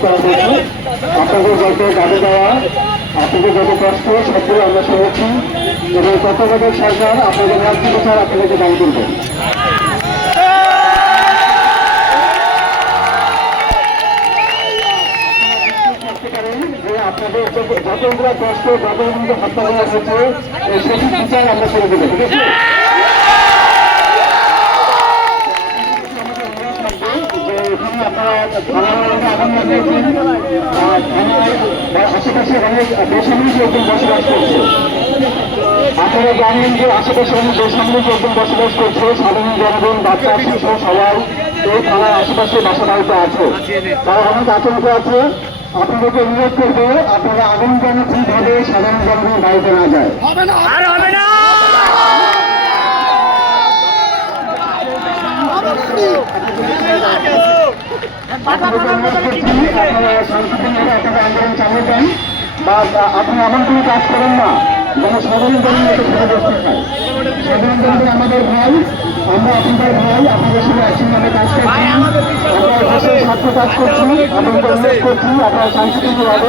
করা হয়েছে আপনাদের যত গাড়ি দেওয়া, আপনাদের যত কষ্ট, সবগুলো আমরা শুনেছি। এবং তত্ত্বাবধায়ক সরকার, আপনাদের রাজ্য বিচার আপনাদেরকে দান করবে। করতে পারেন যে আপনাদের যত- যতগুলো কষ্ট, যতগুলো হত্যা করা হয়েছে এই বিচার আমরা করে দেবো যে এখানে আপনারা থানার মধ্যে আগুন লাগিয়েছেন আর থানায় বা আপনারা জানেন যে আশেপাশে অনেক বেসামরিক লোকজন বসবাস করছে সাধারণ জনগণ বাচ্চা শিশু সবাই এই থানার আশেপাশে বাসা বাড়িতে আছে তারা অনেক আতঙ্কে আছে আপনাদেরকে অনুরোধ করব আপনারা আগুন যেন ঠিকভাবে সাধারণ জনগণ বাড়িতে না যায় আপনাদেরকে অনুরোধ বা আপনি এমন কোনো কাজ করেন না যেন সাধারণ জনগণ এতে ক্ষতিগ্রস্ত হয় সাধারণ আমাদের ভাই আমরা আপনাদের ভাই আপনাদের সঙ্গে একসঙ্গে কাজ করছি, আমরা দেশের স্বার্থে কাজ করছি আমরা করছি আপনারা শান্তিপূর্ণভাবে